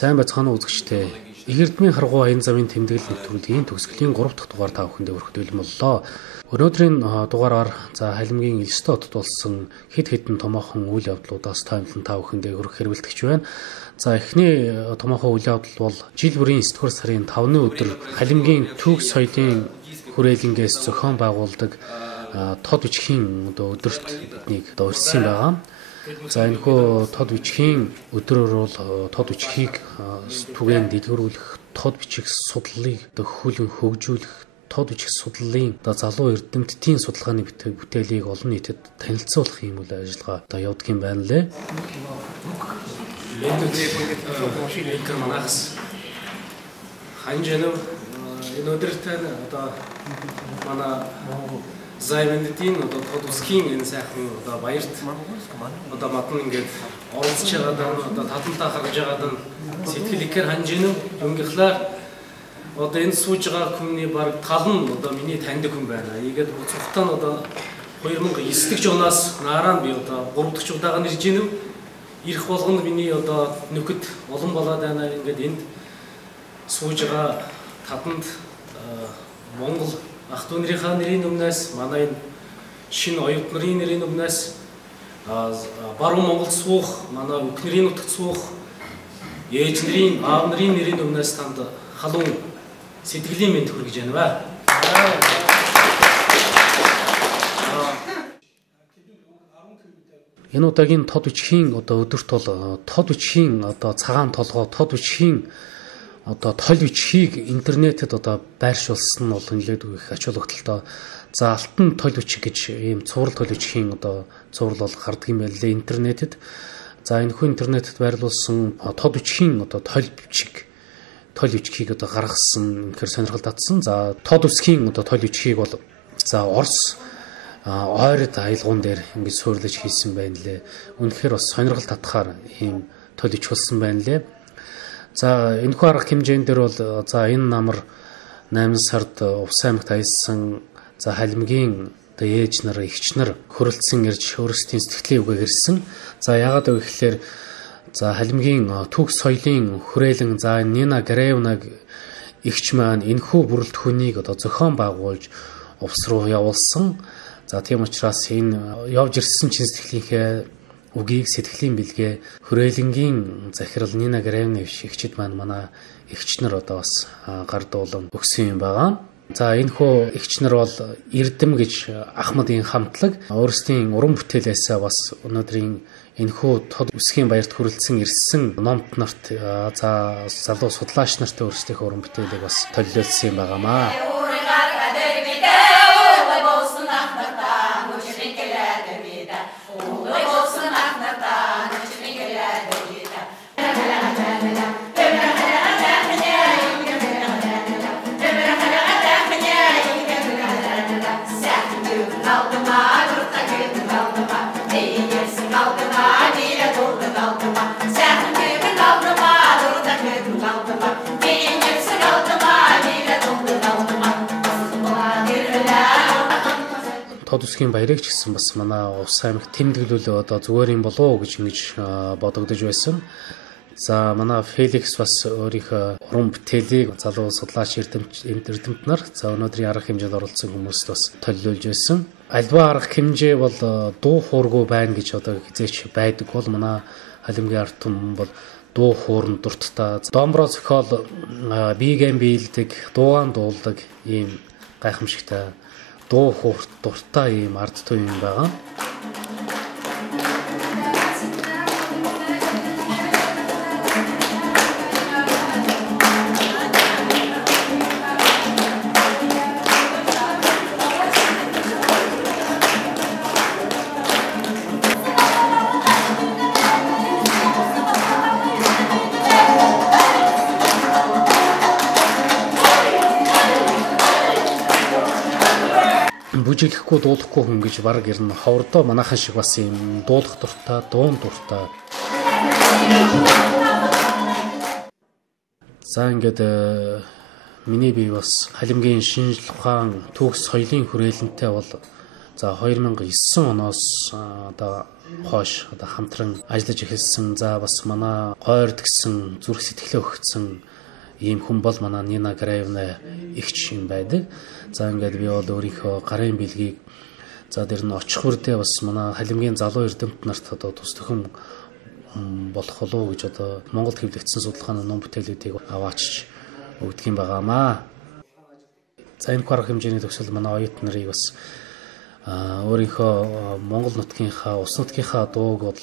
Сайн байцгаана уу үзэгчдээ. Эрдмийн харгуу аян замын тэмдэглэл нэвтрүүлгийн төгсгөлийн 3 дахь дугаар та бүхэндээ өргөдөлсөн боллоо. Өнөөдрийн дугаараар халимгийн Элстотод болсон хэд хэдэн томоохон үйл явдлуудаас томилон та бүхэндээ өргөх хэрэглэгч байна. Эхний томоохон үйл явдал бол жил бүрийн 9-р сарын 5-ны өдөр халимгийн түүх соёлын хүрээлэнгээс зохион байгуулдаг тод бичгийн өдөрт биднийг урьдсан байгаа. Энэхүү тод бичгийн өдрөөр бол тод бичгийг түгээн дэлгэрүүлэх, тод бичих судлалыг хөлөн хөгжүүлэх, тод бичих судлалын залуу эрдэмтдийн судалгааны бүтээлийг олон нийтэд танилцуулах юм үйл ажиллагаа явуулдаг юм байна лээ. Ханжанов энэ өдөртөө манай Займэндийн тод усхийн энэ сайхан баярт матан ингээд оролцож байгаа татантаа харж байгаа сэтгэл ихэр ханжинов юнгихлаар энэ сууж байгаа хүмүүний баг тал нь миний таньдаг хүн байна. Ийгээд цухтаа нь 2009 оноос нараа би 3 дахь удаага нэрж гинв. Ирэх болгонд миний нөхөд олон болоод байна. Ингээд энд сууж байгаа татанд Монгол ах トゥ нарийнхаа нэрийн өмнөөс манай шинэ оюут нарын нэрийн өмнөөс баруун Монголд суух манай өхнөрийн нутагт суух ээж нарын аав нарын нэрийн өмнөөс танд халуун сэтгэлийн мэнд хүргэж байна. Энэ удаагийн тод бичгийн өдөрт бол тод бичгийн цагаан толгой, тод бичгийн тол бичгийг интернетэд байршуулсан нь бол нэлээд их ач холбогдолтой. Алтан тол бичиг гэж ийм цуврал тол бичгийн цуврал бол гардаг юм байна лээ интернетэд. Энэхүү интернетэд байрлуулсан тод бичгийн тол бичгийг гаргасан үнэхээр сонирхол татсан. Тод үсгийн тол бичгийг бол Орос ойрд аялгуун дээр ингэж суурлаж хийсэн байна лээ. Үнэхээр бас сонирхол татахаар ийм тол бичүүлсэн байна лээ. Энэхүү арга хэмжээнд дээр бол энэ намар 8 сард Увс аймагт аялсан халимгийн ээж нар, эгч нар хөрөлдсөн ирж өөрсдийн сэтгэлийн үгээ хэлсэн. Яагаад вэ гэхээр халимгийн түүх соёлын хүрээлэн Нина Гревнаг эгч маань энэхүү бүрэлдэхүүнийг зохион байгуулж Увс руу явуулсан. Тийм учраас энэ явж ирсэн чин сэтгэлийнхээ үгийг сэтгэлийн бэлгээ хүрээлэнгийн захирал Нина Гревны эгчид манай эгч нар бас гардуулан өгсөн юм байгаа. Энэхүү эгч нар бол Эрдэм гэж Ахмадын хамтлаг өөрсдийн уран бүтээлээс бас өнөөдрийн энэхүү тод үсгийн баярт хүрэлцэн ирсэн номт нарт залуу судлаач нарт өөрсдийнхөө уран бүтээлийг бас төлөөлсөн юм байгаамаа. Тод үсгийн баярыг ч гэсэн бас манай Увс аймагт тэмдэглүүл зүгээр юм болоо гэж ингэж бодогдож байсан. Манай Феликс бас өөрийнхөө уран бүтээлийг залуу судлаач эрдэмт нар өнөөдрийн арга хэмжээнд оролцсон хүмүүст бас төлөөлж байсан. Альва арга хэмжээ бол дуу хуургүй байна гэж хизээч байдаг бол манай халимгийн ард түмэн бол дуу хуурн дурттай, домброо зохиол биегээн биелдэг, дуугаан дуулдаг ийм гайхамшигтай дуу хуурт дуртай ийм ард түмэн юм байгаа. Бүжиглэхгүй дуулахгүй хүн гэж баг ер нь ховрдоо манайхан шиг бас юм дуулах дуртай, дуун дуртай. Ингээд миний бие бас халимгийн шинжлэх ухаан түүх соёлын хүрээлэнтэй бол За 2009 оноос одоо хойш одоо хамтран ажиллаж эхэлсэн. За бас манай Гойрд гэсэн зүрх сэтгэлээ өгсөн ийм хүн бол манай Нина Граевна эгч юм байдаг. За ингээд би бол өөрийнхөө гарын бэлгийг за дээр нь очих хүрдээ бас манай халимгийн залуу эрдэмт нарт одоо тус төхөн болох болов гэж одоо Монголд хэвлэгдсэн судалгааны ном бүтээлүүдийг аваачиж өгдөг юм байгаамаа. За энэ арга хэмжээний төгсөл манай оюут нарыг бас өөрийнхөө Монгол нутгийнхаа ус нутгийнхаа дууг бол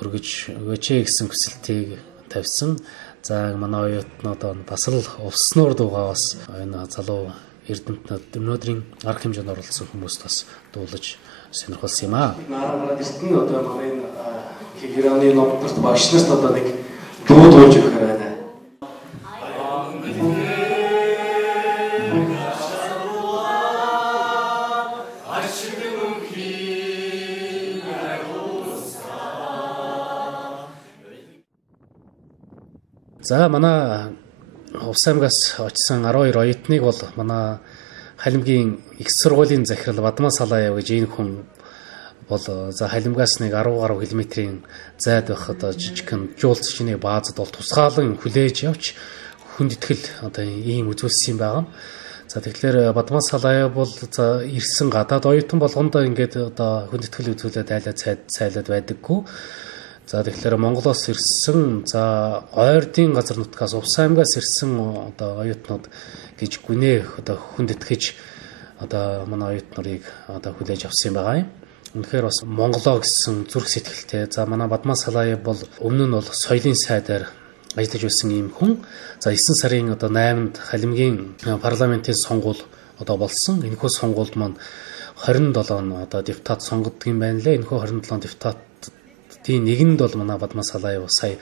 өргөж өгөөч гэсэн хүсэлтийг тавьсан. За манай оюутнууд бас л увснуур дуугаа бас энэ залуу эрдэмтнүүд өнөөдрийн арга хэмжээнд оролцсон хүмүүст бас дуулаж сонирхолсон юм аа. Наараа дэртэн одоо манай Германы номдорт багш нарт одоо нэг дуу дуулж өгөх байна. За манай Увс аймгаас очсон 12 оюутныг бол манай халимгийн их сургуулийн захирал Бадмаа Салаяв гэж энэ хүн бол за халимгаас нэг 10 гаруй километрийн зайд байх одоо жижигхэн жуулц чиний баазад бол тусгаалan хүлээж явж хүнд итгэл одоо ийм үзүүлсэн юм байгаа. За тэгэхээр Бадмаа Салаяв бол за ирсэн гадаад оюутан болгондоо ингээд одоо хүнд итгэл үзүүлээд айлаа цайлаад байдаггүй. За тэгэхээр Монголоос ирсэн за Ойрдын газар нутгаас Увс аймгаас ирсэн одоо оюутнууд гэж гүнээ одоо хүнд итгэж одоо манай оюутнуудыг одоо хүлээж авсан юм байгаа юм. Үнэхээр бас Монголоо гэсэн зүрх сэтгэлтэй. За манай Бадмаа Салаяв бол өмнө нь бол соёлын сайдаар ажиллаж байсан юм хүн. За 9 сарын одоо 8-нд халимгийн парламентын сонгуул одоо болсон. Энэхүү сонгуульд маань 27 одоо депутат сонгогддог юм байна лээ. Энэхүү 27 депутат тийм нэгэнд бол манай Бадмаа Салаяв сая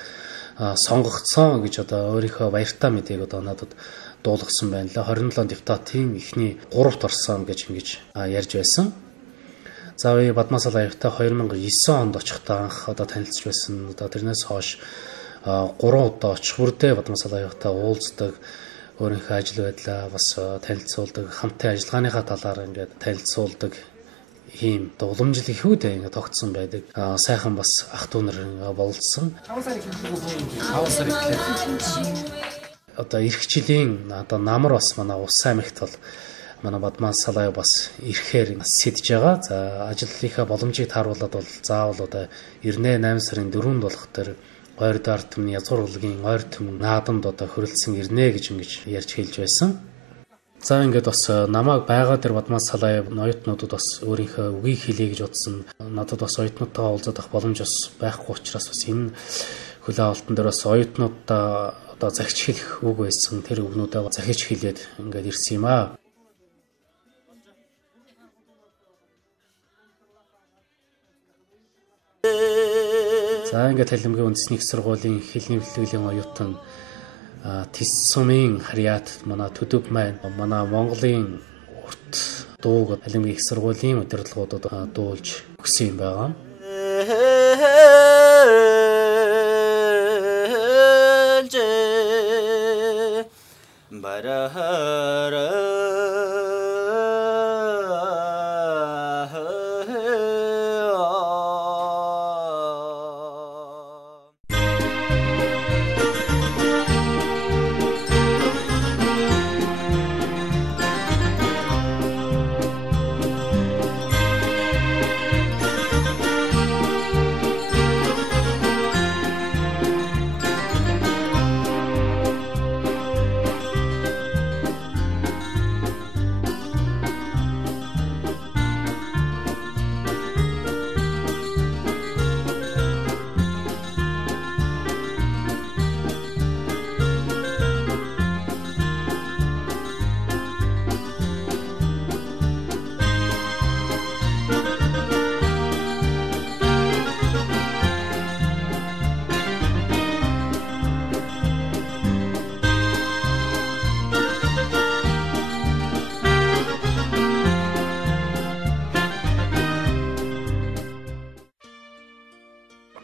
сонгогдсон гэж одоо өөрийнхөө баяртай мэдээг одоо надад дуулгасан байна лээ. 27 депутатын эхний 3-т орсон гэж ингэж ярьж байсан. За би Бадмаа Салаявтай 2009 онд очихдаа анх одоо танилцж байсан. Одоо тэрнээс хойш 3 удаа очих бүрдээ Бадмаа Салаявтай уулздаг, өөрийнхөө ажил байдлаа бас танилцуулдаг, хамтын ажиллагааныхаа талаар ингээд танилцуулдаг ийм уламжлал их үүдээ ингээд тогтсон байдаг. Сайхан бас ах トゥ нар болцсон. 5 сар эхлээд одоо эх жилийн одоо намар бас манай Увс аймагт бол манай Бадмаа Салаяв бас ирэхээр сэдж байгаа. За ажлынхаа боломжийг тааруулаад бол заавал одоо 98 сарын 4-нд болох тэр Гойрд ард түмний язгуур урлагийн ойр түмэн наадамд одоо хөрөлдсөн ирнэ гэж ингэж ярьж хэлж байсан. За ингээд бас намайг байгаа дээр Бадмаа Салаяв оюутнуудад бас өөрийнхөө үгийг хэлье гэж бодсон. Надад бас оюутнуудтайгаа уулзах боломж бас байхгүй учраас бас энэ хөлөө авалтан дээр бас оюутнуудаа одоо захиж хэлэх үг байсан. Тэр үгнүүдээ захиж хэлээд ингээд ирсэн юм аа. За ингээд халимгийн үндэсний их сургуулийн хэлний бэлтгэлийн оюутан Тис сумын харьяат манай төдөв маань манай Монголын урт дууг халимгийн их сургуулийн удирдлагуудад дуулж өгсөн юм байгаа.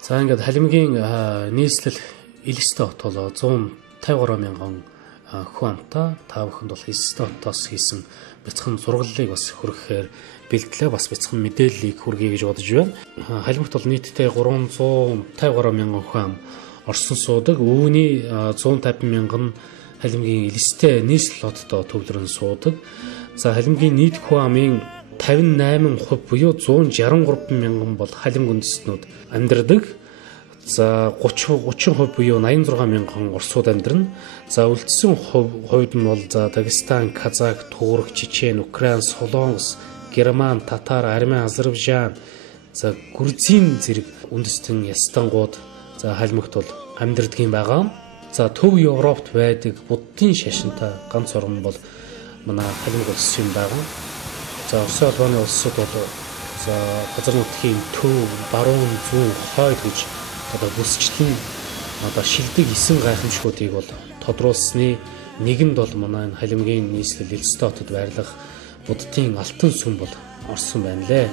За ингээд халимгийн нийслэл элэстэй хот бол 153 мянган Хуамта та бүхэнд бол Христос хийсэн бяцхан зураглалыг бас хүргэхээр бэлтлээ бас бяцхан мэдээллийг хүргэе гэж бодож байна. Халимагт бол нийтдээ 353 мянган хүн орсон суудаг. Үүний 150 мянган халимгийн элэстэй нийслэлоттой төвлөрөн суудаг. За халимгийн нийт хүн амын 58% буюу 163 мянган бол халимг үндэстнүүд амьдардаг. За 30% буюу 86 мянган орсууд амьдрна. За үлдсэн хувьд нь бол за Дагестан, Казак, Турк, Чечен, Украин, Солонгос, Герман, Татар, Армен, Азербайджан, за Грузин зэрэг үндэстэн ястангууд за халимагт бол амьдардаг юм байгаа. За төв Европт байдаг буддын шашинтай ганц орн бол манай халимаг улс юм байгаа. За Орос улбаны улсууд бол за газар нутгийн төв, баруун, зүүн, хойд гэж одоо бүсчлэн одоо шилдэг 9 гайхамшгуудыг бол тодруулсны нэгэнд бол манай халимгийн нийслэл элэстэй хотод байрлах буддын алтан сүм бол орсон байна лээ.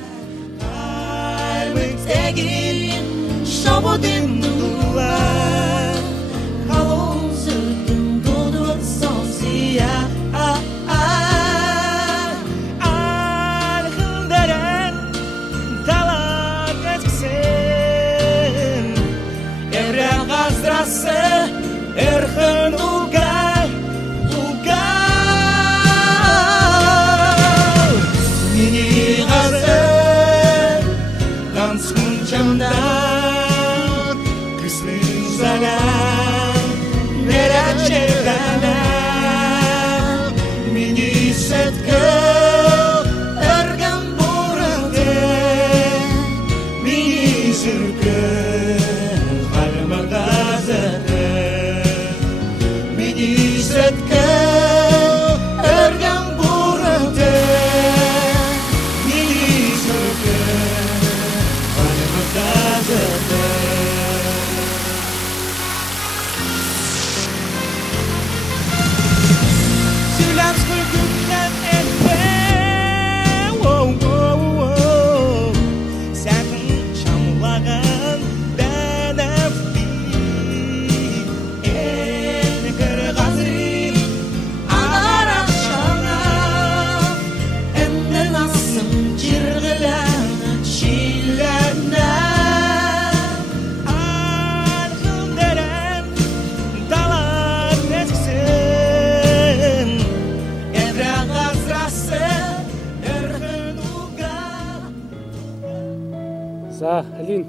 За Алин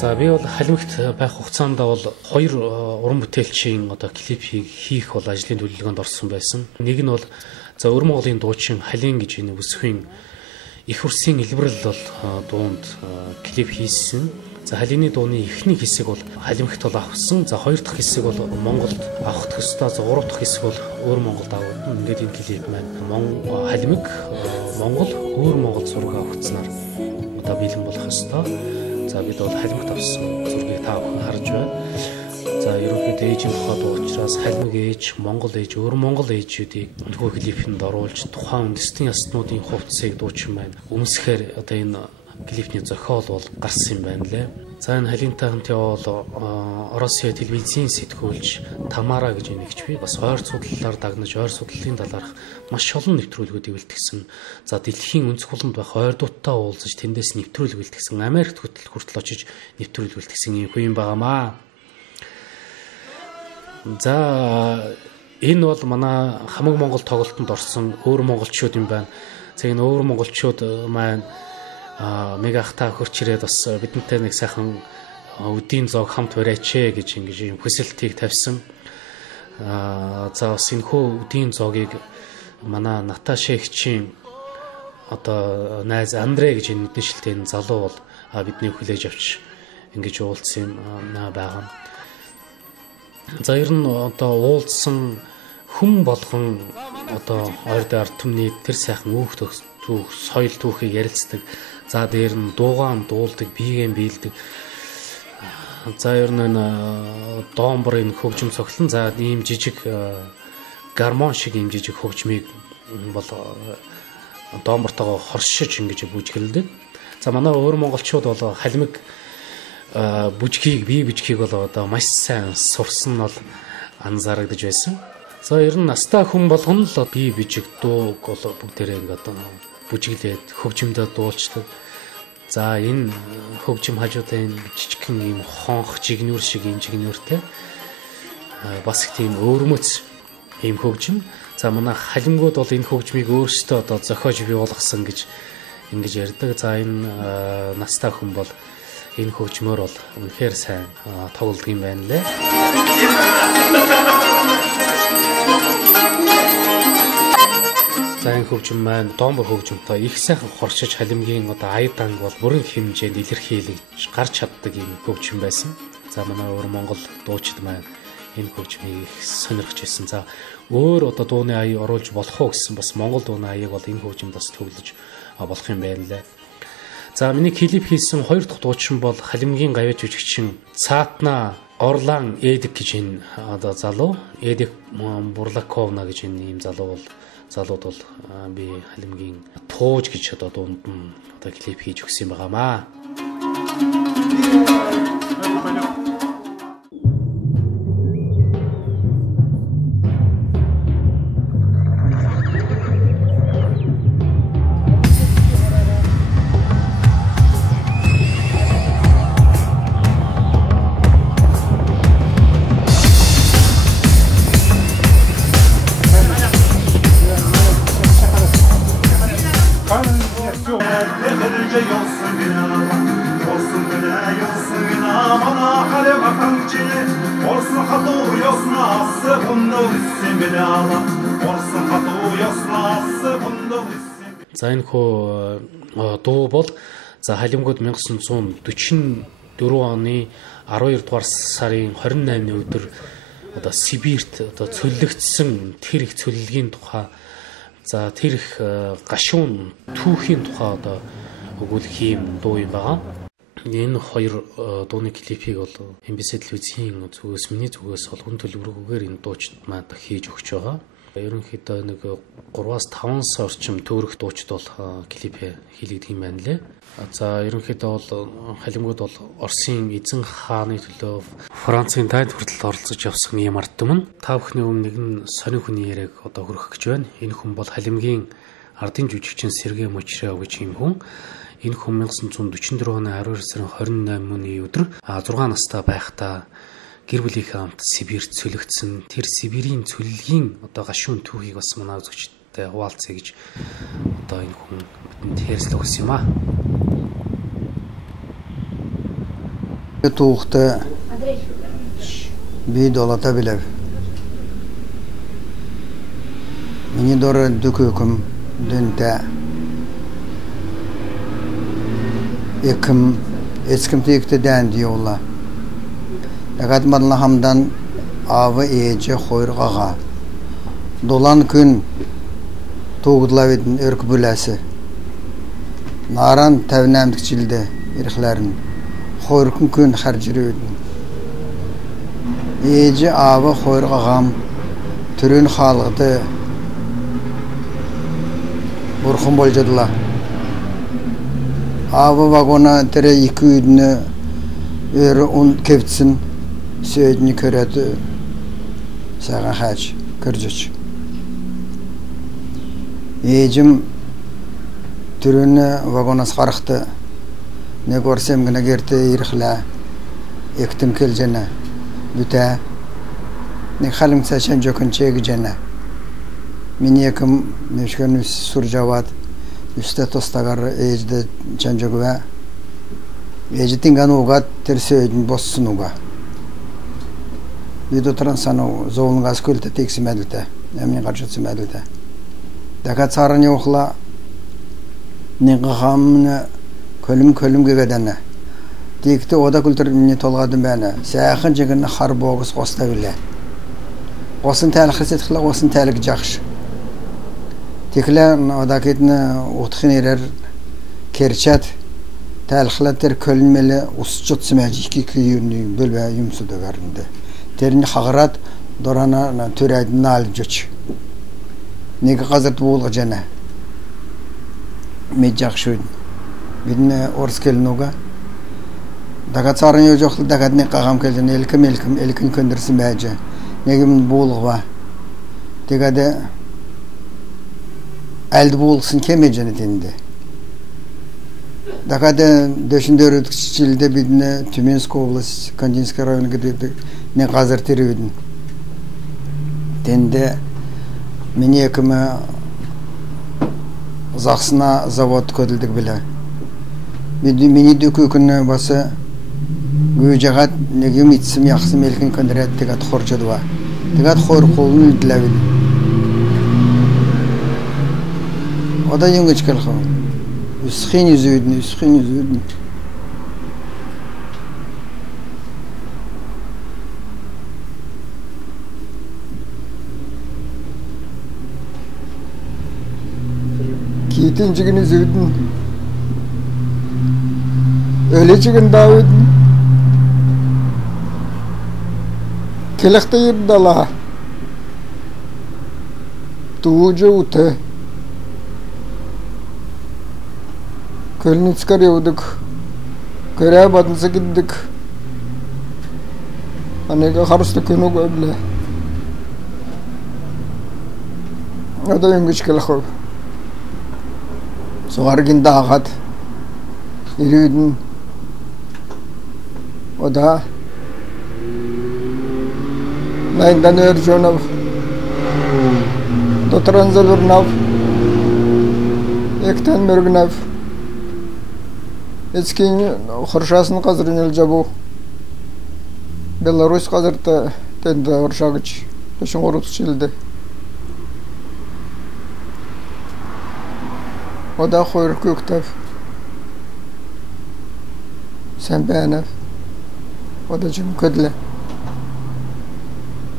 За би бол халимагт байх хугацаанд бол 2 уран бүтээлчийн одоо клип хийх бол ажлын төлөвлөгөөнд орсон байсан. Нэг нь бол за Өр Монголын дуучин Халин гэж энэ өсвийн их урсын илбэрэл бол дуунд клип хийсэн. За Халины дууны эхний хэсэг бол халимагт бол авсан. За хоёр дахь хэсэг бол Монголд авах төстэй. За гурав дахь хэсэг бол Өр Монголд авах. Ингээд энэ клип маань халимаг Монгол Өр Монгол зураг авахцсанаар одоо бэлэн болох ёстой. За бид бол халимагт авсан зургийг та бүхэн харж байна. За ерөнхийдөө ээжийн тухай дуу учраас халимаг ээж, Монгол ээж, Өр Монгол ээжүүдийг өнөхөө клипэнд оруулж тухайн үндэстэн ястнуудын хувцсыг дуучин байна. Өмсөхээр одоо энэ клипний зохиол бол гарсан юм байна лээ. За энэ Халинтай хамт явбал Оросын телевизийн сэтгүүлч Тамара гэж нэгч би бас ойр судлалаар дагнаж ойр судлалын талаарх маш олон нэвтрүүлгүүдийг бэлтгэсэн. За дэлхийн өнцөг буланд байх ойр дуутаа уулзаж тэндээс нэвтрүүлэг бэлтгэсэн. Америкт хүртэл очиж нэвтрүүлэг бэлтгэсэн юм хүн байгаамаа. За энэ бол манай хамаг Монгол тоглолтод орсон өөр монголчууд юм байна. За энэ өөр монголчууд маань мегахта хөрч ирээд бас бидэнтэй нэг сайхан өдийн зоог хамт бариач гэж ингэж хүсэлтийг тавьсан. За бас энэхүү өдийн зоогийг манай Наташа эгчийн одоо найз Андре гэж энэ мэдээлэлтэй залуу бол бидний хүлээж авч ингэж уулзсан байгаа. За ер нь одоо уулзсан хүн болгон одоо ойрд ард түмний тэр сайхан өөх түүх, соёл түүхийг ярилцдаг. За дээр нь дуугаан дуулдаг, биеийн биелдэг. За ер нь доомбрын хөгжим цогцлон за ийм жижиг гармон шиг ийм жижиг хөгжмийг бол доомбортойгоо хоршиж ингэж бүжгэлдэг. За манай өөр монголчууд бол халимаг бүжгийг, бие бүжгийг бол одоо маш сайн сурсан нь бол анзаарагдаж байсан. За ер нь настай хүн болгоно л бие бүжиг дууг бол бүгдээрээ ингэ одоо бүжиглээд хөгжимдөө дуулцдаг. За энэ хөгжим хажуудаа энэ жижигхэн ийм хонх жигнүр шиг ийм жигнүртэй бас их тийм өөрмөц ийм хөгжим. За манай халимгууд бол энэ хөгжмийг өөрсдөө одоо зохиож бий болгосон гэж ингэж ярьдаг. За энэ настай хүн бол энэ хөгжмөөр бол үнэхээр сайн тоглодог юм байна лээ. За энэ хөгжим маань доомбор хөгжимтэй их сайхан хоршиж халимгийн одоо аяд данг бол бүрэн хэмжээнд илэрхийлж гарч чаддаг юм хөгжим байсан. За манай өөр Монгол дуучид маань энэ хөгжмийг их сонирхож байсан. За өөр одоо дууны аяыг оруулж болох уу гэсэн бас Монгол дууны аяыг бол энэ хөгжимд бас төглөж болох юм байна лээ. За миний клип хийсэн хоёр дахь дуучин бол халимгийн гавьяа жүжигчин Цаатна Орлан Эдик гэж энэ одоо залуу Эдик Бурлаковна гэж энэ ийм залууд бол би халимгийн тууж гэж одоо дунд нь одоо клип хийж өгсөн юм байгаамаа. За энэ хөө дуу бол за халимгууд 1944 оны 12 дугаар сарын 28-ны өдөр одоо Сибирт одоо цөллөгдсөн тэр их цөллөгийн тухай за тэр их гашуун түүхийн тухай одоо өгүүлэх юм дуу юм байгаа. Энэ хоёр дууны клипийг бол MBC телевизийн зүгээс миний зүгээс бол хүн төлбөргүйгээр энэ дуучид маань хийж өгч байгаа. Ерөнхийдөө нэг 3-5 сар орчим төөрөх дуучид бол клип хийлэгдэх юм байна лээ. За ерөнхийдөө бол халимгууд бол Оросын эзэн хааны төлөө Францын тайлд хүртэл оролцож явсан юм ард түмэн. Та бүхний өмнө нэгэн сонин хүний яриаг одоо хүргэх гэж байна. Энэ хүн бол халимгийн ардын жүжигчин Сергей Мочряв гэж юм хүн. Энэ хүн 1944 оны 12 сарын 28-ны өдөр 6 настай байхдаа гэр бүлийнхээ хамт Сибирт цөлөгдсөн тэр Сибирийн цөллөгийн одоо гашуун түүхийг бас манай үзэгчтэй хуваалцъя гэж одоо энэ хүн бидэнд ярьцлах гэсэн юм аа. Түүхтэй би долата билээ. Миний дөрөв дүкөм дэнтэ экэм эцкэмтэгтэ дэнд явла. Ягад мадла хамдан авы ээжи хойргага. Долан күн тугдлавидын өрк бүләсе. Наран 58 жилдә ирхләрен хойркын күн харжырыйдын. Ээжи авы хойргагам түрін халыгды бурхан болжадыла. Авы вагона тірі 2 үйдіні өрі ұн кептсін сөйдіні көрәді саған қач көржіч. Ээжім түріні вагонас қарықты не көрсем гіне керті еріқілі ектім кел жана бүті не қалым сәшен жөкін чегі жана мен екім мешкен сұр жауад үсті тостағар ээжді чан жөгіва ээжі тинган уға терсі өйдің боссың уға бид отыран сану зоғылыңғас көлті тексі мәділді әміне қаршытсы мәділді дәка царыны оқыла неғығамыны көлім кегедені текті ода күлтіріне толғадым бәні сәйқын жегіні қар боғыз қоста білі қосын тәлі қысетқілі қосын тәлік жақшы тэгэхээр одоо хэд утхын ирээр Керчат тайлхлаатэр көлмөлө усчутсан мажик юуны бөлбэ юмсууд гарна. Тэрний хагараад дорана төрөд наалжч. Нэг газар буулгаж яана. Мэжагшүн. Бидний орскел нуга. Дагацарын юу жоохл дагадны гагам кэлэн элкэн көндөрсөн байж. Нэг юм буулгава. Тэгээд альд буулгсан кемэжэнэ тэндэ. Дагад дэшиндэр жилдэ бидний Тюменская область, Кандинский район гэдэг нэг газар тэрвэдэн. Тэндэ миний якма загсна завод көдөлдөг билээ. Миний дөкөкөн бас гүйжагаад нэг юм ицсэн яхсан мэлхэн контракт тэгээд хоржодва. Тэгээд хойр холны длавин. Одоо юм гэж хэлэх. Үсхийн зүудэн. Китэн жигний зүудэн. Öləcəgin Davidin. Keləkdə yerdala. Tuğucu uta. Kölnitskar yavdık. Köreğe batınsa gittik. Anega karıstı könü göble. O da yöngüç kelek ol. Soğargin dağat. Yürüdün. O da Naindan Örjonov. Дотранзалурнав. Ектен Мөргнав. Эцкин хоршасын қазір нел жабу. Беларусь қазірді тенді оршағыч. Төшін ғұрып шелді. Ода қойыр көктав. Сән бәнав. Ода жүм көдлі.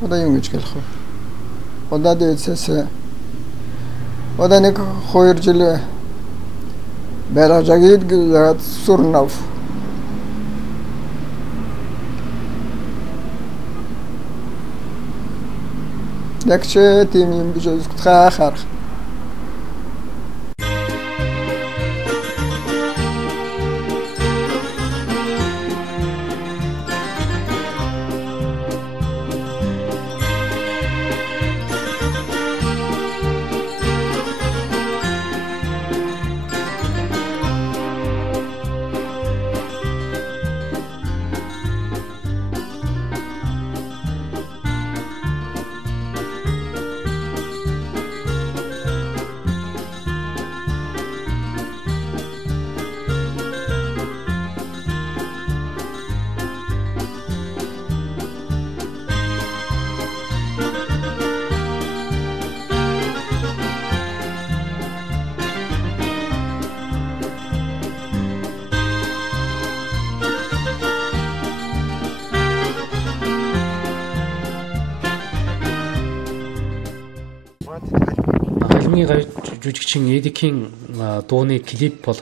Ода юңгіч келху. Ода дейсесі. Ода нек қойыр жылы. Бәрәжагид гүзәт сурнав. Дәкші теймейм бүжөз күтқа қарқ. Хамгийн жүжигчин Эдикийн дууны клип бол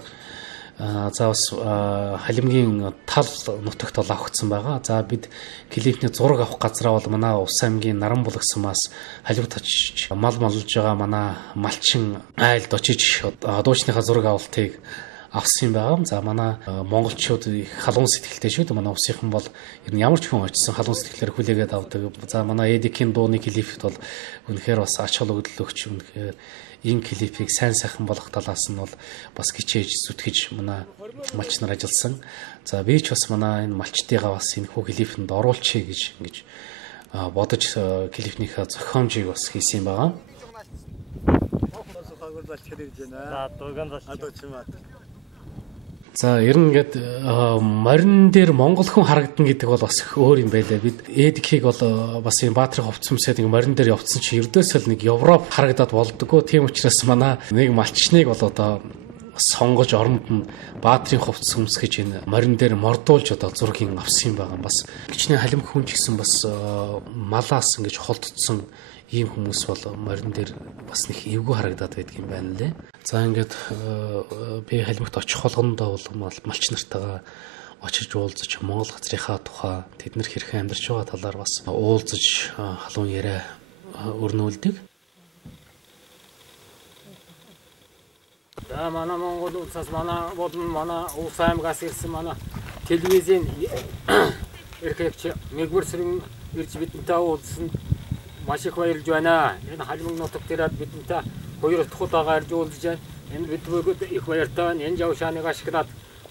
за бас халимгийн тал нутагт бол авагдсан байгаа. За бид клипний зураг авах газраа бол манай Увс аймгийн Наранбул гэсэн мас халимт очиж мал малж байгаа манай малчин айлд очиж дуучныхаа зураг авалтыг авсан юм байгаа. За манай монголчууд их халуун сэтгэлтэй шүү дээ. Манай Увсийнхан бол ер нь ямар ч хүн очисон халуун сэтгэлээр хүлээгээд авдаг. За манай Эдикийн дууны клипт бол үнэхээр бас ач холбогдол өгч үнэхээр энэ клипийг сайн сайхан болгох талаас нь бол бас хичээж зүтгэж манай малч нар ажилласан. За би ч бас манай энэ малчтайгаа бас энэ хүү клипэнд оруулчихъя гэж ингэж бодож клипнийхээ зохиомжийг бас хийсэн юм байгаа. За ер нь ингээд морин дээр монгол хүн харагдан гэдэг бол бас их өөр юм байлаа. Бид Эдикийг бол бас юм Баатрих хувцсамсаад ингээд морин дээр явцсан чи ердөөсөө нэг Европ харагдаад болдгоо. Тийм учраас манай нэг малчныг бол одоо сонгож оронд нь Баатрийн хувцс хүмс гэж энэ морин дээр мордуулж одоо зургийг авсан юм байгаа. Бас хичнээн халим хүн ч гэсэн бас малаас ингэж холдсон ийм хүмүүс бол морин дээр бас нэг эвгүй харагдаад байдаг юм байна лээ. За ингээд би халимагт очих болгондоо бол малч нартайгаа очиж уулзаж Монгол газрынхаа тухай тэд нар хэрхэн амьдарч байгаа талаар бас уулзаж халуун яриа өрнүүлдэг. За манай Монгол улсаас манай улс аймгаас ирсэн манай телевизийн эрхлэгч мэгвэрсрэн ирж бидэнтэй уулзсан маш их баярлж байна. Энэ халимаг нутагт ирээд бидэнтэй хоёр дахь удаага ирж уулзж байна. Энэ бид бүгд их баяртай байна. Энэ жавшааныг ашиглаад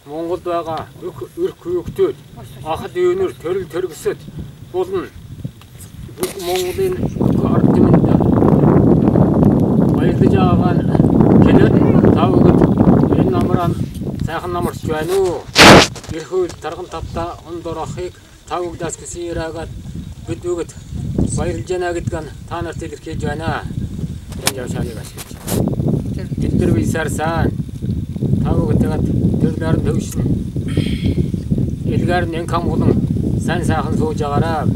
Монголд байгаа өрх хүүхдүүд ахад юунөр төрөл төргөсөд болно. Монголын ард түмэнд баярлаж байгаа хэлээд тавгад энэ намраа сайхан намарч байна уу? Ирхүүл тарган тавта ондор ахыг тавгадаас гэсэн яриагаад бид бүгд баярлж байна гэдг нь та нарт илэрхийлж байна. Энэ явшааныг ашиглаж. Бид нар бисарсан тавгадад төрдөр төвшин илгээр нэн камгулан сайн сайхан сууж байгаараа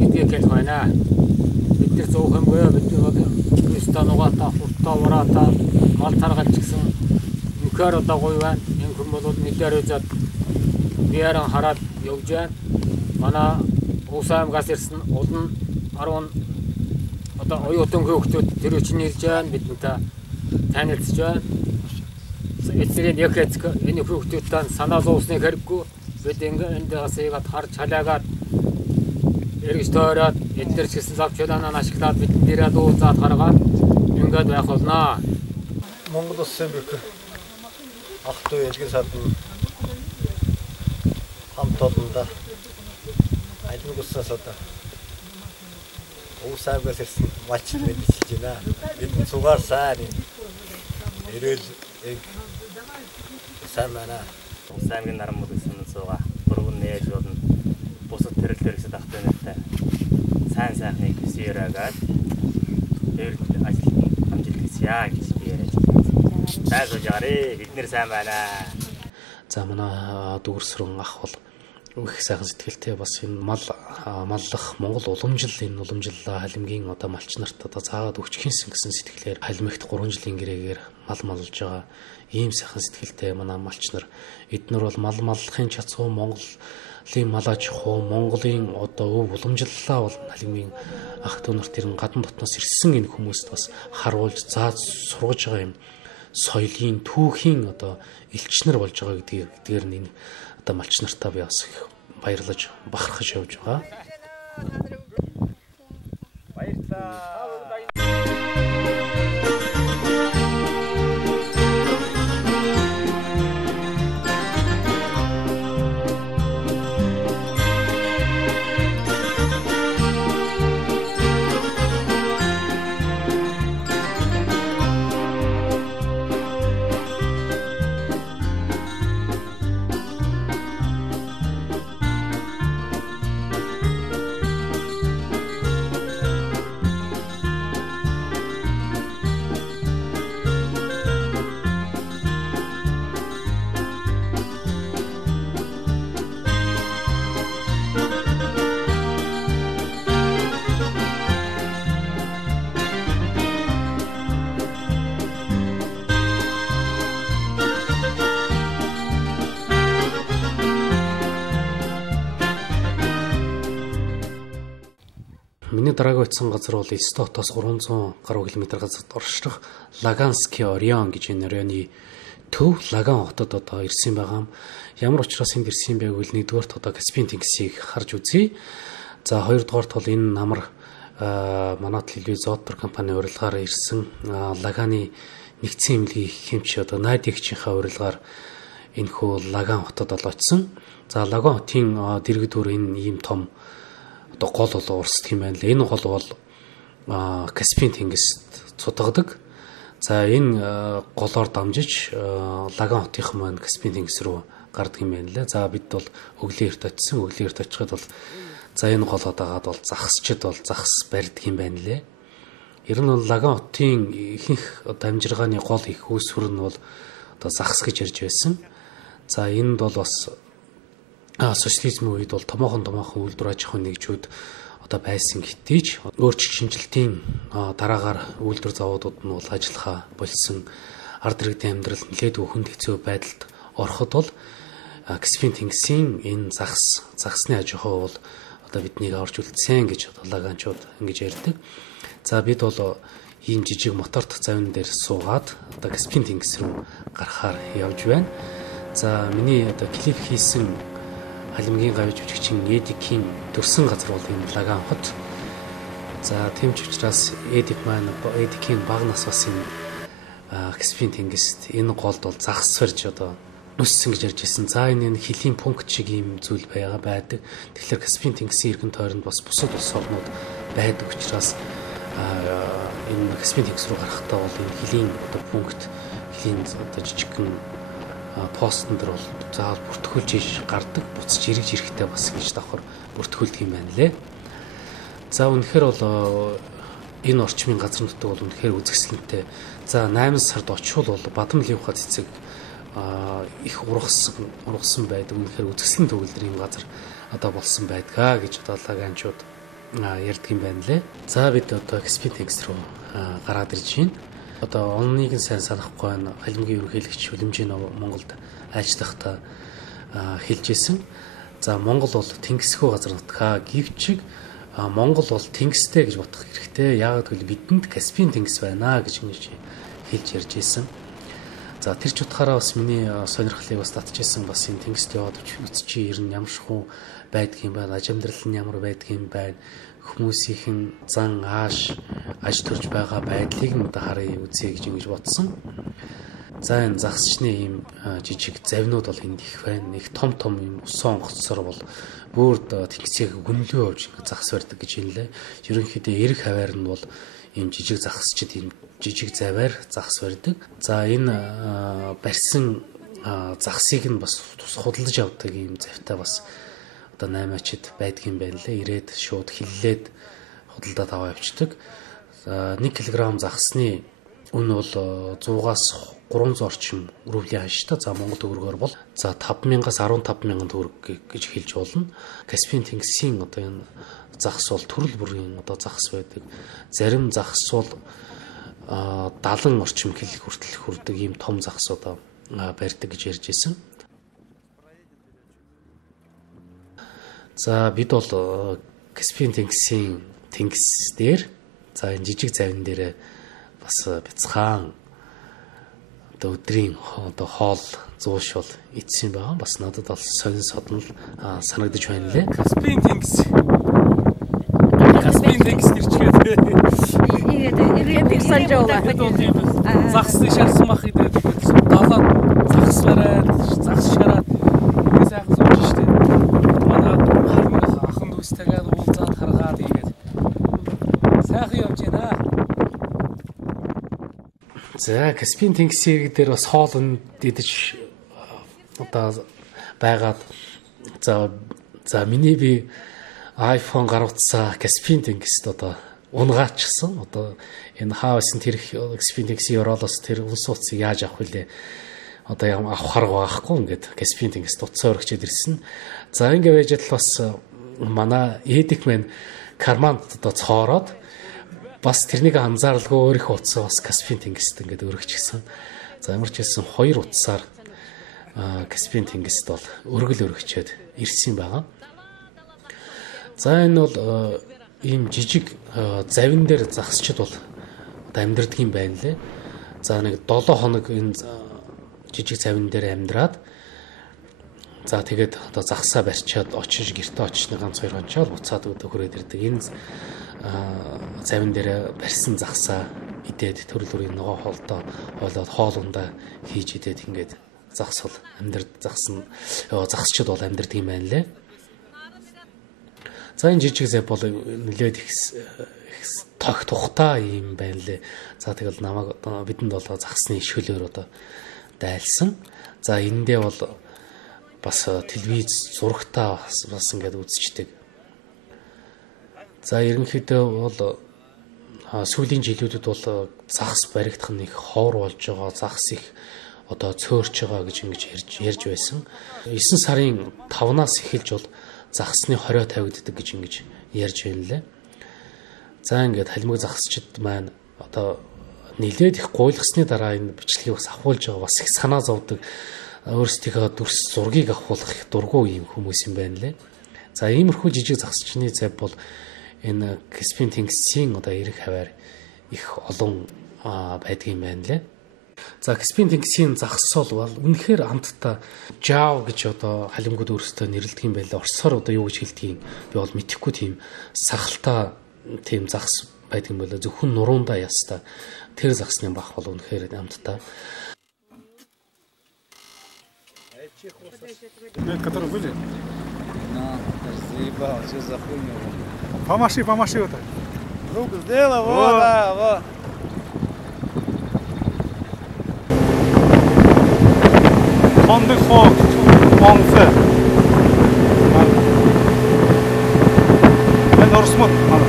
гэдгийг хэлэх байна. Бид нар зөөхөмгөө бид бол станогата хуртаврата мал таргалж гисэн нүхэр одоо гоё байна. Энэ хүн бол мэдээр үзээд биаран хараад явж байна. Манай улс аймгаас ирсэн олон 10 одоо оюутан хүүхдүүд тэр үчиг ирж байна. Бидэнтэй танилцж байна. Эцэг яг энэ хүүхдүүдтэй санаа зовсны хэрэггүй. Бид энд асыйгаад харж халаагаад эргэж тоороод эдгэрч гэсэн завчулаанаа ашиглаад бид нэрээ дуулзаад гаргаад ингээд байх болно. Монгол улсын бүх ах トゥ элгэн садан хамт олонда айдмаг улсаас одоо улс аймгаас ирсэн малч мэдчихэж байна. Бид цугаар сайн эрүүл сайн байна. Улс аймгийн наран мөдөсөн цугаа бүргэн нээж болно. Бусад төрөл төрөсөд ахтай нэртэй сайн сайхныг хэсээрээгээд эрдэл ажил амжилт хийсье гэж би яриад байна. Таашгүй жаарэ бид нэр сайн байна. За манай дүгэрсрэн ах бол их сайхан сэтгэлтэй бас энэ маллах Монгол уламжил энэ уламжил халимгийн одоо малч нарт одоо заагаад өгчихсэн гэсэн сэтгэлээр халимагт 3 жилийн гэрээгээр мал малж байгаа ийм сайхан сэтгэлтэй манай малч нар эднэр бол мал маллахын чацуу Монголын малаж хуу Монголын одоо өв уламжиллаа бол халимгийн ах トゥ нарт ирэн гадна дотноос ирсэн энэ хүмүүст бас харуулж зааж сургаж байгаа юм соёлын түүхийн одоо элчнэр болж байгаа гэдгээр энэ одоо малч нартаа би бас их баярлаж бахархаж явж байгаа. Баярлалаа. Миний дараагийн очсон газар бол Стотоос 300 гаруй километр газарт орших Лаганский Орион гэж энэ орионы төв Лаган хотод одоо ирсэн байгаа юм. Ямар учраас энд ирсэн байг вэ? Нэгдүгээрт одоо Каспийн тэнгисийг харж үзье. За хоёрдугаарт бол энэ намар манай телевиз Зоотор компани урилгаар ирсэн Лаганы нэгдсэн эмнэлгийн хэмч одоо найдагчийнхаа урилгаар энэ хөө Лаган хотод очсон. За Лаган хотын дэргэд дүр энэ ийм том одоо гол бол урсдаг юм байна л. Энэ гол бол Каспийн тэнгист цудагадаг. За энэ голоор дамжиж Лаган хотынхан маань Каспийн тэнгис рүү гардаг юм байна лээ. За бид бол Өглөө эрт очисон. Өглөө эрт очиход бол за энэ голоо дагаад бол захсчд бол захс барьдаг юм байна лээ. Ер нь бол Лаган хотын ихэнх дамжиргааны гол их үүсвэр нь бол одоо захс гэж ярьж байсан. За энд бол бас социализмын үед бол томоохон үйлдвэр аж ахуйн нэгжүүд одоо байсан гэтээч өөрчлөлт шинжилтийн дараагаар үйлдвэр заводууд нь бол ажиллахаа болсон ард иргэдийн амьдрал нэлээд хүнд хэцүү байдалд ороход бол Каспийн тэнгисийн энэ загсны аж ахуй бол одоо биднийг аварч үлдсэн гэж одоо лагаанчууд ингэж ярьдаг. За бид бол ийм жижиг моторт завин дээр суугаад одоо Каспийн тэнгис рүү гарахаар явж байна. За миний одоо клип хийсэн Халимгийн гавьж жүжигчин Эдикийн төрсэн газар бол энэ Лагаан хот. За тийм ч учраас Эдикийн бага нас бас энэ Каспийн тэнгист энэ голд бол загас барьж одоо өссөн гэж ярьж ирсэн. За энэ хилийн пункт шиг ийм зүйл байдаг. Тэгэхээр Каспийн тэнгисийн эргэн тойронд бас бусад улс орнууд байдаг учраас энэ Каспийн тэнгис рүү гарахдаа бол энэ хилийн одоо пункт хилийн одоо жижигхэн постн дээр бол заавал бүртгүүлж иж гардаг. Буцаж эргэж ирэхтэй бас гэж давхар бүртгүүлдэг юм байна лээ. За үнэхээр бол энэ орчмын газар нутаг бол үнэхээр үзэсгэлэнтэй. За 8 сард очвол бол Бадам Ливха цэцэг их ургасан байдаг. Үнэхээр үзэсгэлэн төгөлдөр ийм газар одоо болсон байдгаа гэж одоо лагаанчууд ярьдаг юм байна лээ. За бид одоо Каспийн тэнгис рүү гараад ирж байна. Одоо онныг нь сайн санахгүй байна. Халимгийн ерөнхийлөгч Үлэмжийн Монголд ажиллахдаа хэлжсэн. За Монгол бол тэнгисгүй газар нутгаа гэвч Монгол бол тэнгистэй гэж бодох хэрэгтэй. Яагаад гэвэл бидэнд Каспийн тэнгис байна гэж хэлж ярьж ирсэн. За тэр ч утгаараа бас миний сонирхлыг бас татчихсан бас энэ тэнгист яваад үзчихээ ер нь ямар шахуу байдаг юм байна. Аж амьдрал нь ямар байдаг юм байна. Хүмүүсийн зан аж төрж байгаа байдлыг нь одоо харъя үзье гэж ингэж бодсон. За энэ загсчны ийм жижиг завинууд бол энд их байна. Нэг том ийм усан онгоцсоор бол бүр тэнгисийг гүнлүү авч загас барьдаг гэж юм лээ. Ерөнхийдөө эрэг хаваар нь бол ийм жижиг загасчид ийм жижиг заваар загас барьдаг. За энэ барьсан загсыг нь бас худалдаж авдаг ийм завтай бас одоо 8-ачид байдаг юм байна лээ. Ирээд шууд хиллээд худалдаад аваа явчихдаг. 1 кг загсны үн бол 100-аас 300 орчим рублийн ханштай. За Монгол төгрөгөөр бол за 5,000-аас 15,000 төгрөг гэж хэлж болно. Каспийн тэнгисийн одоо энэ загс бол төрөл бүрийн одоо загс байдаг. Зарим загс бол 70 орчим кг хүртэл хүрдэг ийм том загс одоо барьдаг гэж ярьж ирсэн. За бид бол Каспийн тэнгисийн тэнгис дээр за энэ жижиг завин дээр бас бяцхан одоо өдрийн одоо хоол зуушвал идсэн байгаа. Бас надад бол сонин соднол санагдаж байна лээ. Каспийн тэнгис ирчгээд ирээд санаж байгаа. Загсны шарсан мах идээд далаад загс бараад загс шараад сайхан сууж штэ. Манай ахын дүүстэйгээ уулзаад харгаад игээд сайхан явж байна. За Каспийн тэнгисийн дээр бас хоол идэж одоо байгаад за миний би iPhone гаргацсан Каспийн тэнгист одоо унгаачсан. Одоо энэ хаасан тэр Каспийн тэнгисийн Оролоос тэр улс утсыг яаж авах вүлээ? Одоо авах харга байхгүй ингээд Каспийн тэнгист утсаа өргөчөд ирсэн. За ингэ байж л бас манай Эдик мэн карманд одоо цоороод бас тэрнийг анзааралгүй өөрийнхөө утсаа бас Каспийн тэнгист ингээд өргөчихсөн. За ямар ч хэлсэн 2 утсаар Каспийн тэнгист бол өргөчөөд ирсэн байгаа. За энэ бол ийм жижиг завин дээр загсчид бол одоо амьдрдаг юм байна лээ. За нэг 7 хоног энэ жижиг завин дээр амьдраад за тэгээд одоо загсаа барьчаад очиж гэртээ очиж ганц 2 хончоод буцаад хүрээд ирдэг. Энэ завин дээр барьсан загсаа идээд төрөл бүрийн ногоо хоолдоо хоолоод хоолундаа хийж идээд ингээд загс бол загсчид бол амьдрдаг юм байна лээ. За энэ жижиг зав бол нэлээд их тухтай юм байна лээ. За тэгэл намайг бидэнд бол загсны ишгэлээр одоо дайлсан. За эндээ бол бас телевиз зурагтаа бас ингээд үзчихдэг. За ерөнхийдөө бол сүүлийн жилүүдэд бол загс баригдах нь их ховор болж байгаа, загс их одоо цөөрч байгаа гэж ингэж ярьж байсан. 9 сарын 5-наас эхэлж бол загсны хорио тавигддаг гэж ингэж ярьж байна лээ. За ингээд халимаг загасчид маань одоо нилээд их гуйлгасны дараа энэ бичлэгийг бас авахулж байгаа бас их санаа зовдөг өөрсдийнхөө дүрс зургийг авахулах их дургу юм хүмүүс юм байна лээ. За иймэрхүү жижиг загасчны зав бол энэ Каспийн тэнгисийн одоо эрэг хаваар их олон байдгийн байна лээ. За Каспийн тэнгисийн загсол бол үнэхээр хамтдаа жав гэж одоо халимгууд өөрсдөө нэрлэдэг юм байлаа. Орсоор одоо юу гэж хэлдгийг би бол мэдэхгүй тийм сахалтай тийм загс байдаг юм байлаа. Зөвхөн нуруундаа ястаа тэр загсны бах бол үнэхээр хамтдаа. Который были? На, заебал, что за хуйня? Помаши вот так. Руку сделай, вот, да, вот. Хондын хоо онцэ. Энэ орсмот манай.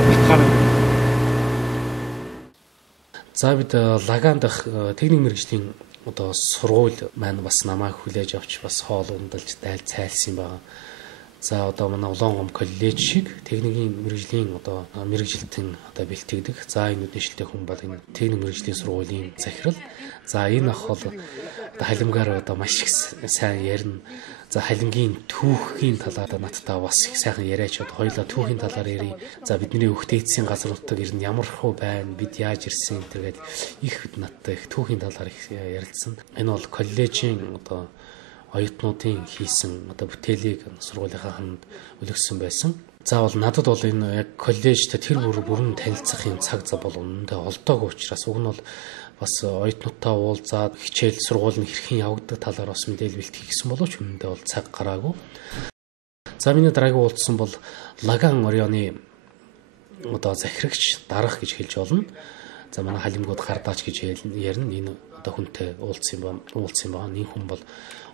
За бид Лаган дахь техник мэргэжлийн одоо сургууль маань бас намайг хүлээж авч бас хоол ундалж цайлсан байгаа. За одоо манай Улаангом коллеж шиг техникийн мэргэжлийн одоо мэргэжилтэн одоо бэлтгэдэг. За энэ үдшилтэй хүн бол энэ техник мэргэжлийн сургуулийн захирал. За энэ ах бол одоо халимгаар одоо маш их сайн ярина. За халимгийн түүхийн талаар надтай бас их сайхан яриач одоо хоёулаа түүхийн талаар ярий. За бидний өвхтээцсийн газар нутаг ер нь ямар хөө байна, бид яаж ирсэн гэдэг их надтай их түүхийн талаар их ярилцсан. Энэ бол коллежийн одоо оюутнуудын хийсэн одоо бүтээлийг сургуулийнхаа ханд өлгсөн байсан. За бол надад бол энэ яг коллежтэй тэр бүрэн танилцах юм цаг зав бол үнэндээ олдоогүй учраас уг нь бол бас оюутнуудтай уулзаад хичээл сургууль нь хэрхэн явагддаг талаар бас мэдээлэл бэлтгэх гэсэн боловч үнэндээ бол цаг гараагүй. За миний дараагийн уулзсан бол Лаган орёны одоо захирагч дарах гэж хэлж болно. За манай халимгууд гардаач гэж ярина. Энэ одоо хүнтэй уулзсан байгаа. Энэ хүн бол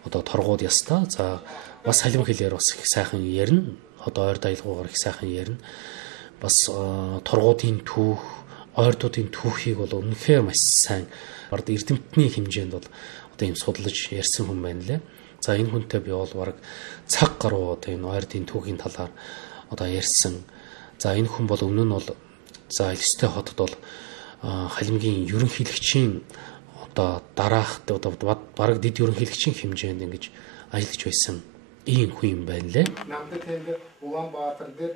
одоо торгууд ястаа. За бас халимг хэлээр бас их сайхан ярина. Одоо ойр даялгуугаар их сайхан ярина. Бас торгуудын түүх, ойрдуудын түүхийг бол үнэхээр маш сайн бард эрдэмтний хэмжээнд бол одоо юм судлаж ярьсан хүн байна лээ. За энэ хүнтэй би бол бараг цаг гаруй одоо энэ ойрдын түүхийн талаар одоо ярьсан. За энэ хүн бол өмнө нь бол за Эльстэй хотод бол халимгийн ерөнхийлөгчийн одоо дараах одоо бараг дэд ерөнхийлөгчийн хэмжээнд ингэж ажиллаж байсан ийм хүн юм байна лээ. Намд тэнд Улаанбаатар дээр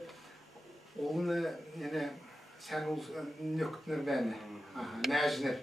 уулны нэ сан нөхтнөр байна. Наажнэр.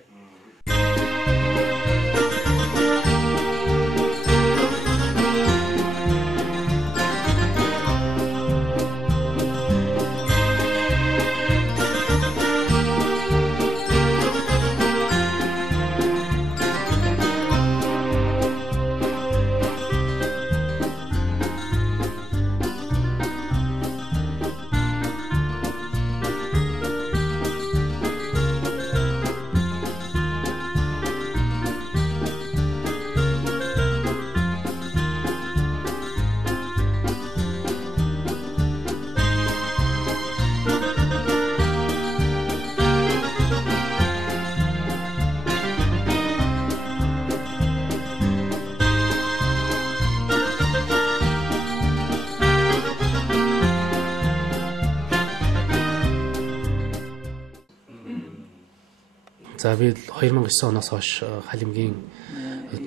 За би 2009 оноос хойш халимгийн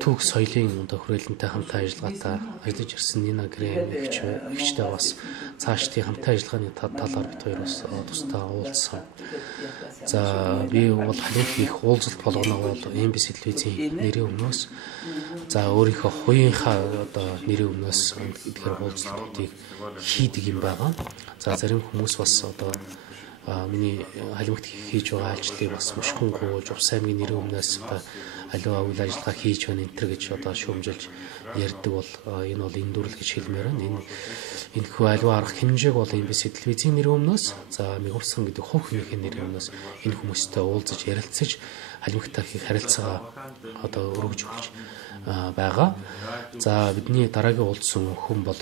түүх соёлын одоо хүрээлэнтэй хамтаа ажиллагаатай ажиллаж ирсэн Нина Грэм эгчтэй бас цаашдын хамтаа ажиллагааны талаар бид хоёр бас тусдаа уулзсан. За би бол халимг хийх уулзалт болгоно бол MBC телевизийн нэрийн өмнөөс за өөрийнхөө хуийнхаа одоо нэрийн өмнөөс эдгээр уулзалтуудыг хийдэг юм байгаа. За зарим хүмүүс бас одоо миний халимгт хийж байгаа ажлыг бас мушгин гууж Увс аймгийн нэрийн өмнөөс аливаа үйл ажиллагаа хийж байна энэ төр гэж одоо шүүмжилж ярьдаг бол энэ бол эндүрэл гэж хэлмээр байна. Энэ хүү аливаа арга хэмжээг бол MBC телевизийн нэрийн өмнөөс за Мигурсан гэдэг хувь хүмүүсийн нэрийн өмнөөс энэ хүмүүстэй уулзаж ярилцаж халимгтай хийх харилцаа одоо өргөж өгч байгаа. За бидний дараагийн уулзсан хүн бол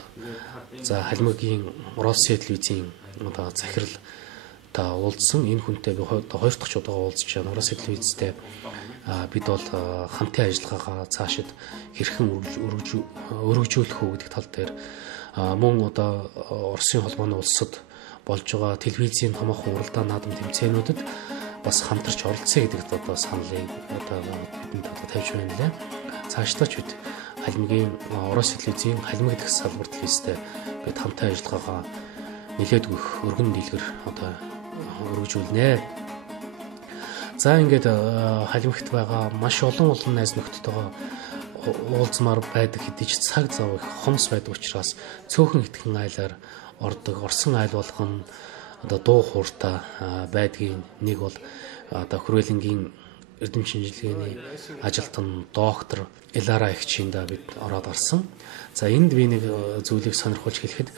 за халимгийн Россия телевизийн одоо захирал та уулзсан энэ хүнтэй би хоёр дахь удаага уулзж байгаа. Россия телевизтэй бид бол хамтын ажиллагаагаа цаашид хэрхэн өргөжүүлэх үү гэдэг тал дээр мөн одоо Оросын холбооны улсад болж байгаа телевизийн томоохон уралдаан наадам тэмцээнүүдэд бас хамтарч оролцъё гэдэгт одоо саналыг одоо бидэнд тавьж байна лээ. Цаашдаа ч бид халимгийн Орос телевизийн халимг дэх салбар телевизтэй бид хамтаа ажиллагаагаа нэлээд өгөх өргөн дийлгэр одоо өргөжүүлнэ. За ингээд халимгт байгаа маш олон найз нөхдөдтэйгээ уулзмаар байдаг хэдий ч цаг зав их хомс байдаг учраас цөөхөн итгэн айлаар ордог орсон айл болгон одоо дуу хууртаа байдгийн нэг бол одоо Хүрээлэнгийн эрдэм шинжилгээний ажилтан доктор Элара Ихчиндаа бид ороод орсон. За энд би нэг зүйлийг сонирхолж хэлэхэд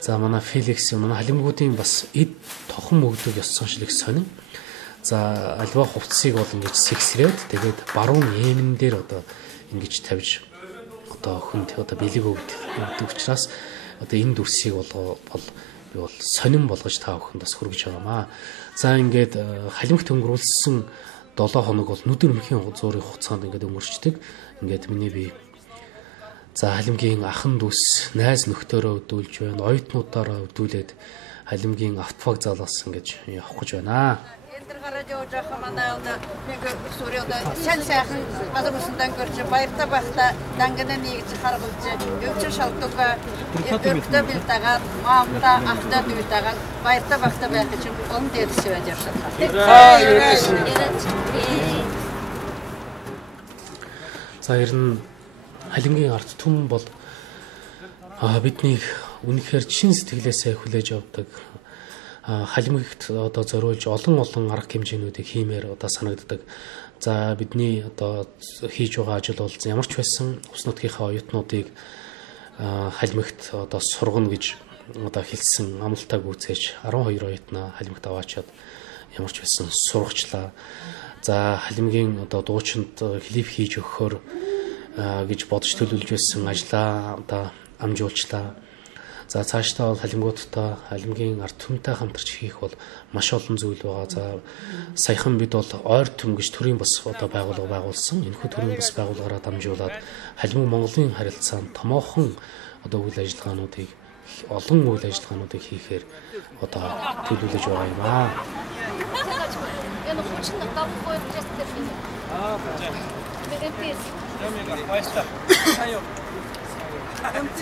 за манай Феликс манай халимгуудын бас эд тохон мөгдөг ёс соншлыг сонин. За альва хувцсыг бол ингэж сэгсрээд тэгээд баруун эмэн дээр одоо ингэж тавьж одоо хүнд одоо бэлэг өгдөг учраас одоо энэ дүрсийг бол би бол сонин болгож та бүхэнд бас хүргэж байгаамаа. За ингээд халимгт өнгөрүүлсэн 7 хоног бол нүдэр мөхийн зуурын хугацаанд ингээд өнгөрчдөг. Ингээд миний би за халимгийн ахан дүүс найз нөхдөөрөө өдүүлж байна. Оюутнуудаараа өдүүлээд халимгийн автофаг залаас ингэж явах гэж байна. Гараж явж байгаа манай нэг сүрээд сайн сайхан мадамсандан гэрч баяртай байхдаа данганы нэг харгалж өвчин шалдаг өвчтөд билдагаад маамта ахтад билдагаад баяртай байхдаа байх чинь он дээр сууж явсан. За ер нь халимгийн ард түмэн бол биднийг үнэхээр чин сэтгэлээсээ хүлээж авдаг. Халимгт одоо зориулж олон арга хэмжээнүүдийг хиймээр одоо санагддаг. За бидний одоо хийж байгаа ажил бол ямар ч байсан ус нутгийнхаа оюутнуудыг халимгт одоо сургана гэж одоо хэлсэн амлалтаа гүйцээж 12 оюутнаа халимгт аваачаад ямар ч байсан сургачлаа. За халимгийн одоо дуучинд клип хийж өгөхөөр гэж бодож төлөвлөж байсан ажлаа одоо амжуулчлаа. За цаашдаа бол халимгуудтай халимгийн ард түмэнтэй хамтарч хийх бол маш олон зүйл байгаа. За саяхан бид бол ойр төмгөж төрийн бас одоо байгууллага байгуулсан. Энэхүү төрийн бас байгууллагаараа дамжуулаад халимг Монголын харилцаанд томоохон одоо үйл ажиллагаануудыг олон үйл ажиллагаануудыг хийхээр одоо төлөвлөж байгаа юм аа.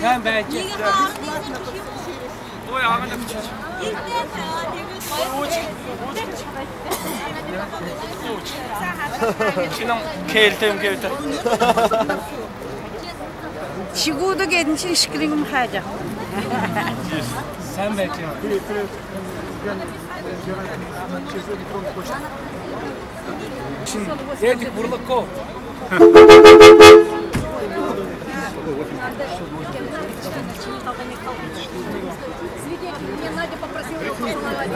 Сайн байж. Ой аавна бичиж. Чином кэлтэм гэвтэ. Чигүүд гэдэг чинь шкринг хааж аа. Сайн байж. Яадаг бурлакко. Мне Надя попросила поцеловать.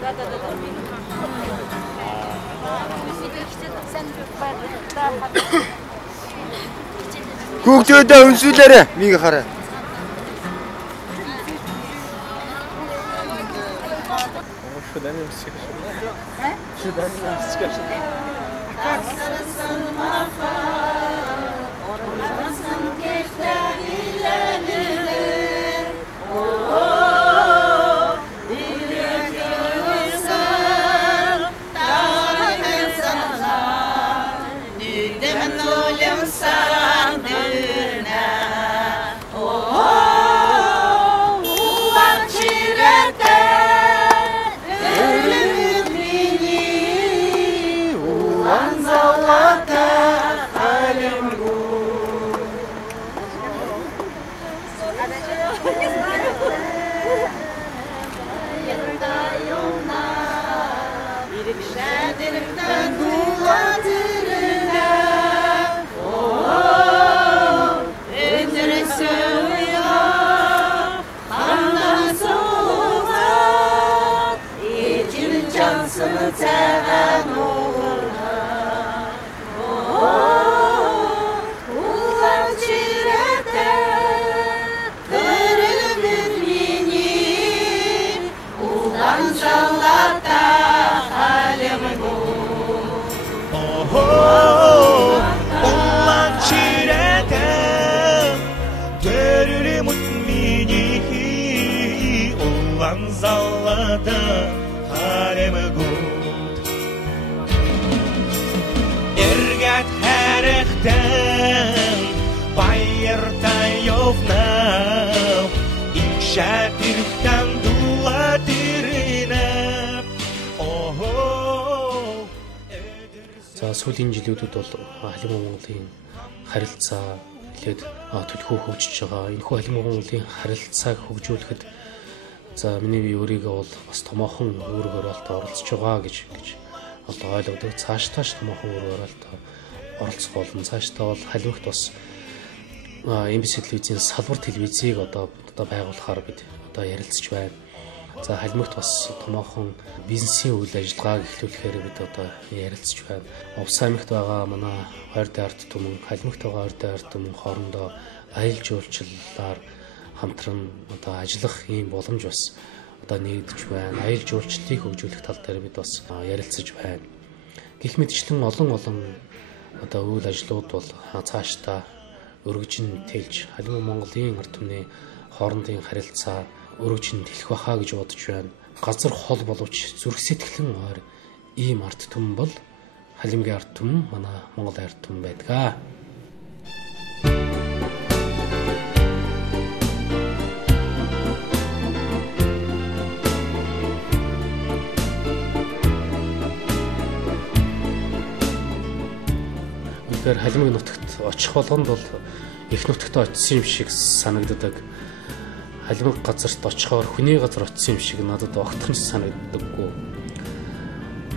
Надя попросила поцеловать. Хүүхдүүдээ өнсүүлээрэ мийг хараа. За сүүлийн жилүүдэд бол Халимаг Монголын харилцаа хэлээд төлхөө хөгжиж байгаа. Энэхүү Халимаг Монголын харилцааг хөгжүүлэхэд за миний би өөрийгөө бол бас томоохон үүрэг оролтод оролцож байгаа гэж одоо ойлгодог. Цаашдаа томоохон үүрэг оролтод оролцох болно. Цаашдаа бол Халимагт бас MBC телевизийн салбар телевизийг одоо байгуулахаар бид одоо ярилцж байна. За Халимагт бас томоохон бизнесийн үйл ажиллагааг эхлүүлэхээр бид одоо ярилцж байна. Увс аймагт байгаа манай ойрдын ард түмэн, Халимагт байгаа ойрдын ард түмэн хоорондоо аялал жуулчлалаар хамтран одоо ажиллах ийм боломж бас одоо нэгдэж байна. Аялал жуулчлалыг хөгжүүлэх тал дээр бид бас ярилцаж байна. Гэх мэтчлэн олон одоо үйл ажлууд бол цаашдаа өргөжин тэлж Халимаг Монголын ард түмний хоорондын харилцаа өргөжин тэлэх байхаа гэж бодож байна. Газар хол боловч зүрх сэтгэлэн ойр ийм ард түмэн бол Халимгийн ард түмэн манай Монголын ард түмэн байдаг. Тэгэхээр Халимаг нутагт очих болгонд бол их нутагт очисон юм шиг санагддаг. Халимаг газарт очихоор хүний газар очисон юм шиг надад огтхон санагддаггүй.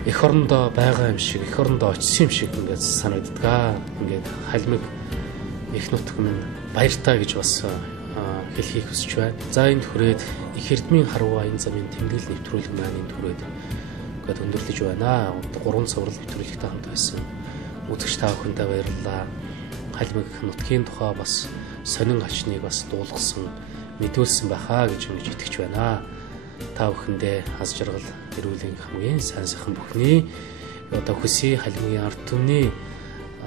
Эх орондоо байгаа юм шиг, эх орондоо очисон юм шиг ингээд санагддаг. Ингээд Халимаг их нутаг минь баяртай гэж бас хэлхийг хүсэж байна. За энд хүрээд их эрдмийн харваа энэ замын тэмдэглэл нэвтрүүлэг маань энд хүрээд ингээд өндөрлөж байна. 3 цуврал нэвтрүүлэгтэй хамт байсан. Үзэгч та бүхэндээ баярлалаа. Халимаг нутгийн тухай бас сонин ачныг бас дуулгасан, мэдүүлсэн байхаа гэж итгэж байна. Та бүхэндээ аз жаргал эрүүлийн хамгийн сайн сайхан бүхний одоо хүсье Халимгийн ард түмний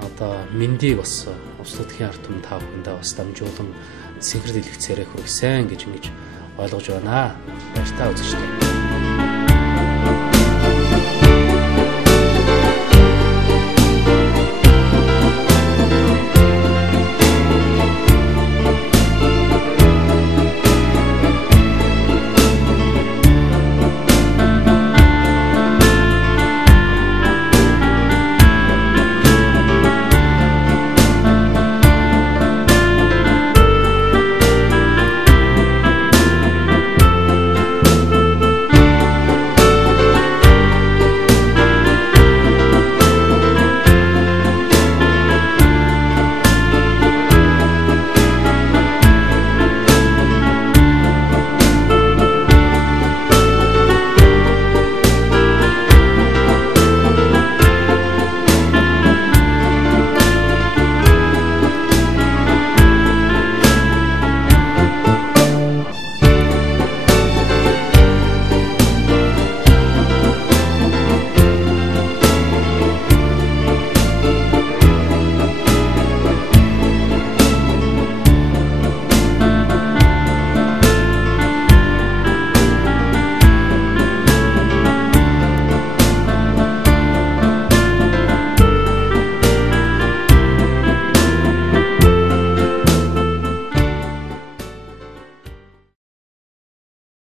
одоо мэндийг бас Увс нутгийн ард түмэн та бүхэндээ бас дамжуулан синхрон дэлгэцээрээ хүргэсэн гэж ойлгож байна. Баярлалаа үзэгчдээ.